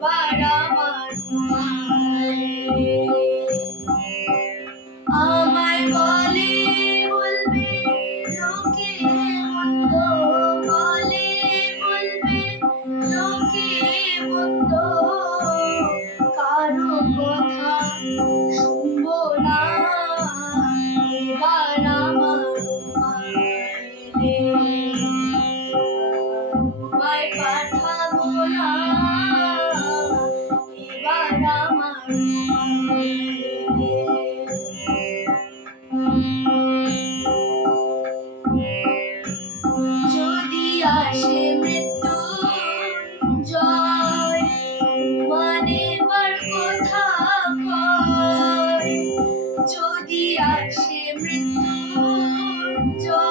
But. যদি আসে মৃত্যু জয় মানে বার কথা যদি আসে মৃত্যু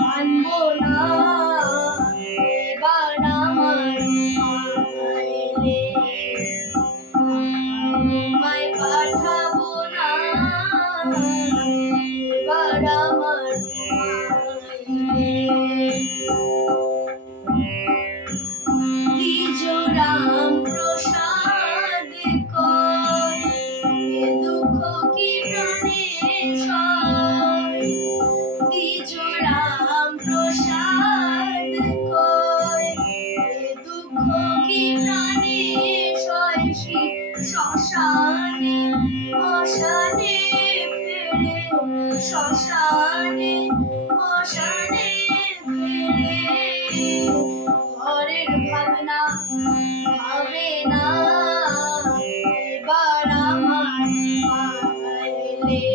মানবো না। এবার আমার মাইলে আমায় পাঠাবো না। প্রসাদ দুঃখ মশানে ফিরে শ্মশানে মশানে ফিরে। ভাবনা হবে না এবার আমার পাইলে।